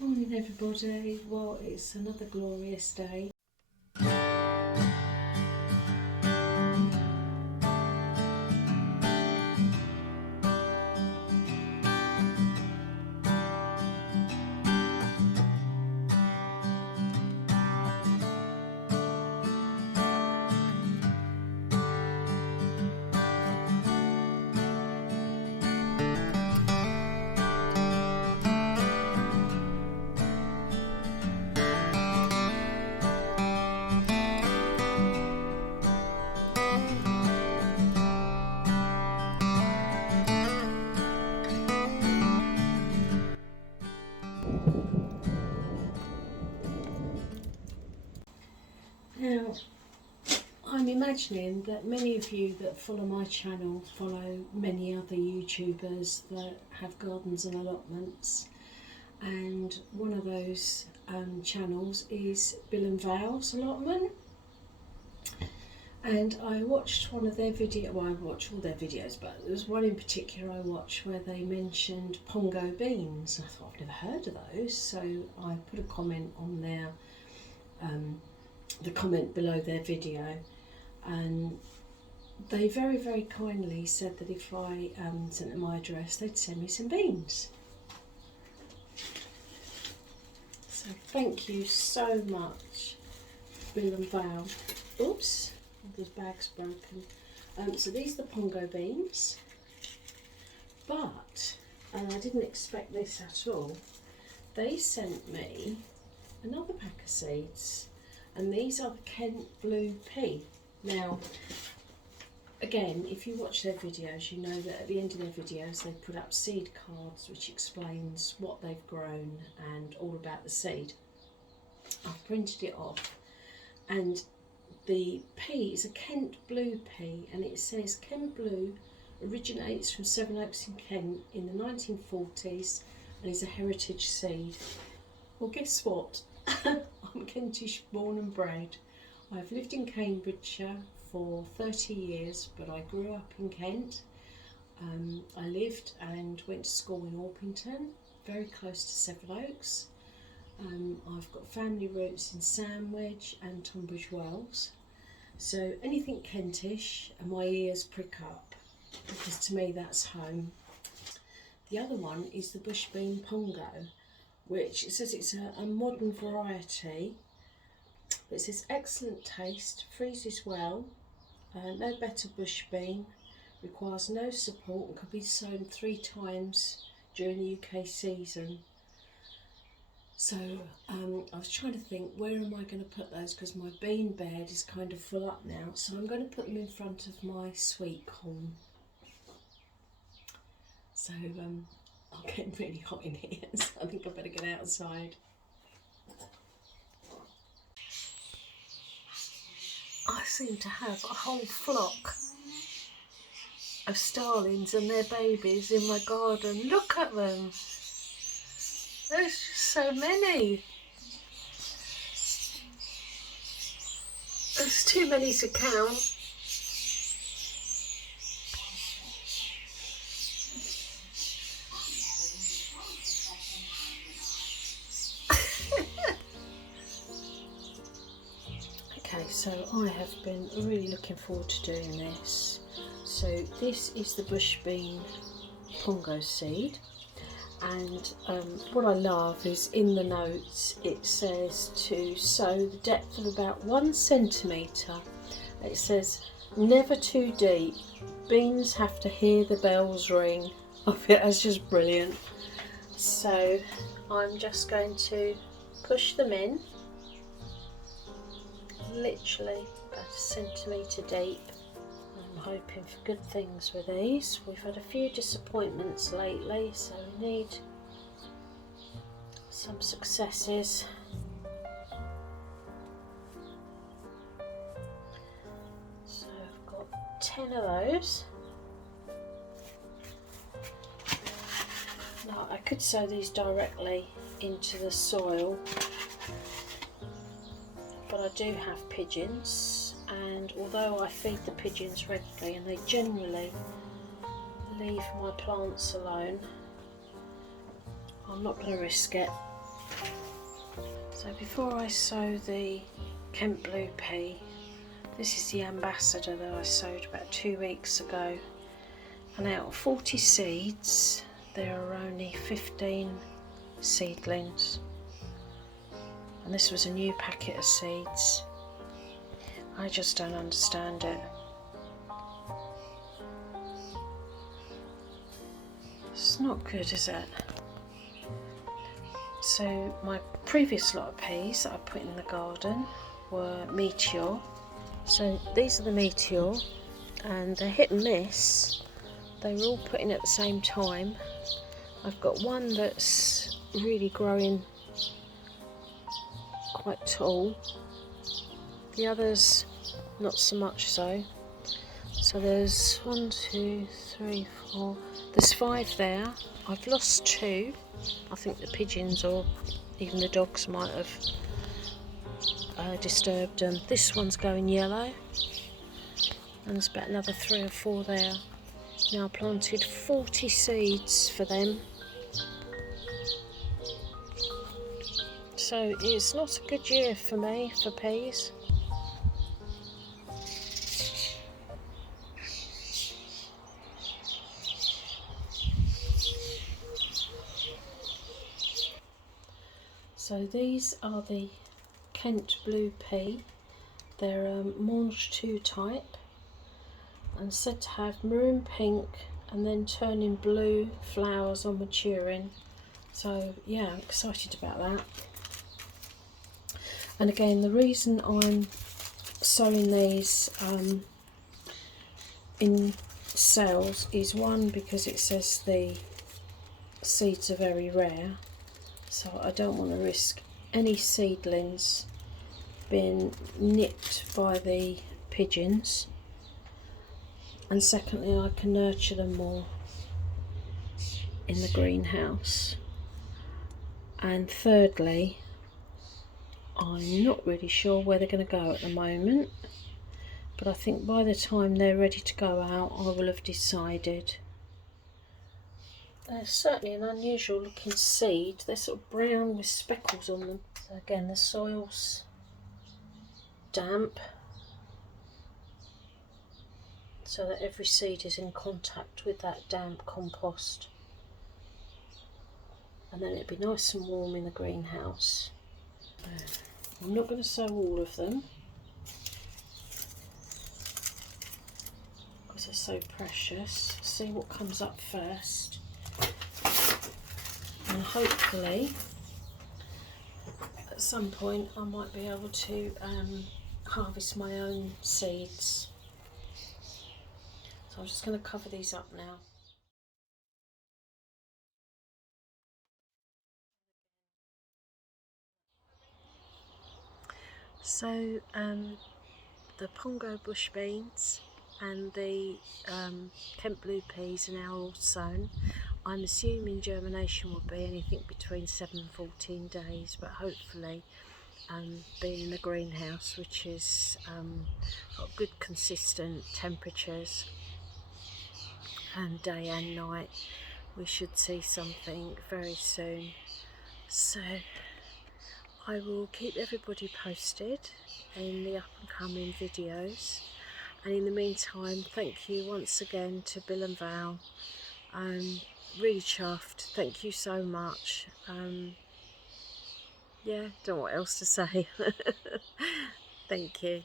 Morning everybody, well it's another glorious day. Now, I'm imagining that many of you that follow my channel follow many other YouTubers that have gardens and allotments, and one of those channels is Bill and Val's allotment. And I watched one of their videos, well I watch all their videos, but there was one in particular I watched where they mentioned Pongo beans. I thought I've never heard of those, so I put a comment on their the comment below their video, and they very kindly said that if I sent them my address they'd send me some beans. So thank you so much, Bill and Val. Oops, this bag's broken. So these are the Pongo beans, but, and I didn't expect this at all, they sent me another pack of seeds. And these are the Kent Blue Pea. Now, again, if you watch their videos, you know that at the end of their videos they put up seed cards which explains what they've grown and all about the seed. I've printed it off, and the pea is a Kent Blue Pea, and it says Kent Blue originates from Sevenoaks in Kent in the 1940s and is a heritage seed. Well, guess what? I'm Kentish born and bred. I've lived in Cambridgeshire for 30 years, but I grew up in Kent. I lived and went to school in Orpington, very close to Sevenoaks. I've got family roots in Sandwich and Tunbridge Wells. So anything Kentish and my ears prick up, because to me that's home. The other one is the bush bean Pongo, which it says it's a modern variety. It says excellent taste, freezes well, no better bush bean, requires no support and can be sown 3 times during the UK season. So I was trying to think, where am I going to put those, because my bean bed is kind of full up now, so I'm going to put them in front of my sweet corn. So I'm getting really hot in here, so I think I better get outside. I seem to have a whole flock of starlings and their babies in my garden. Look at them. There's just so many. There's too many to count. Okay, so I have been really looking forward to doing this. So this is the bush bean Pongo seed, and what I love is in the notes it says to sow the depth of about 1 centimetre. It says never too deep, beans have to hear the bells ring. I think that's just brilliant. So I'm just going to push them in, literally about 1 centimetre deep. I'm hoping for good things with these. We've had a few disappointments lately, so we need some successes. So I've got 10 of those. Now I could sow these directly into the soil, but I do have pigeons, and although I feed the pigeons regularly and they generally leave my plants alone, I'm not going to risk it. So before I sow the Kent Blue Pea, this is the Ambassador that I sowed about 2 weeks ago, and out of 40 seeds there are only 15 seedlings, and this was a new packet of seeds. I just don't understand it. It's not good, is it? So my previous lot of peas that I put in the garden were Meteor. So these are the Meteor, and they're hit and miss. They were all put in at the same time. I've got one that's really growing quite tall. The others not so much so. So there's 1, 2, 3, 4. There's 5 there. I've lost 2. I think the pigeons or even the dogs might have disturbed them. This one's going yellow, and there's about another 3 or 4 there. Now I planted 40 seeds for them, so it's not a good year for me for peas. So these are the Kent Blue Pea. They're Mange 2 type, and said to have maroon pink and then turning blue flowers on maturing. So yeah, I'm excited about that. And again, the reason I'm sowing these in cells is, one, because it says the seeds are very rare, so I don't want to risk any seedlings being nipped by the pigeons, and secondly, I can nurture them more in the greenhouse, and thirdly, I'm not really sure where they're going to go at the moment, but I think by the time they're ready to go out I will have decided. They're certainly an unusual looking seed. They're sort of brown with speckles on them. So again, the soil's damp, so that every seed is in contact with that damp compost, and then it'd be nice and warm in the greenhouse. I'm not going to sow all of them because they're so precious. See what comes up first, and hopefully at some point I might be able to harvest my own seeds. So I'm just going to cover these up now. So the Pongo bush beans and the Kent Blue Peas are now all sown. I'm assuming germination will be anything between 7 and 14 days, but hopefully being in the greenhouse, which is got good consistent temperatures and day and night, we should see something very soon. So I will keep everybody posted in the up and coming videos, and in the meantime, thank you once again to Bill and Val. Really chuffed, thank you so much. Yeah, don't know what else to say. Thank you.